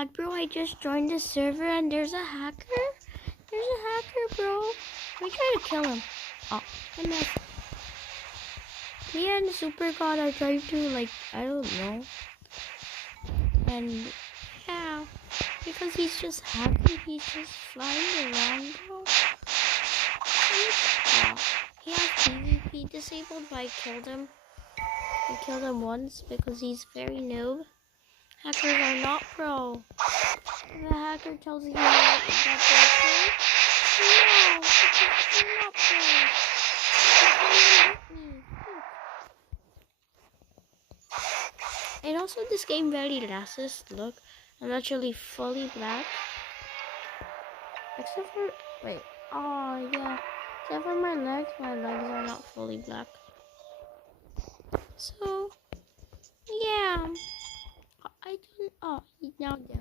god, bro, I just joined the server and there's a hacker. There's a hacker, bro. Let me try to kill him. Oh, I missed. Me and Super God are trying to, like, I don't know. And, yeah, because he's just happy. He's just flying around, bro. Oh, he has PvP disabled, but I killed him. I killed him once because he's very noob. Hackers are not pro. If a hacker tells you that they're pro, no, because they're not pro. They can't even hit me. And also, this game very racist. Look, I'm actually fully black. Except for, wait, oh yeah. Except for my legs are not fully black. So, yeah. I don't, oh, now down.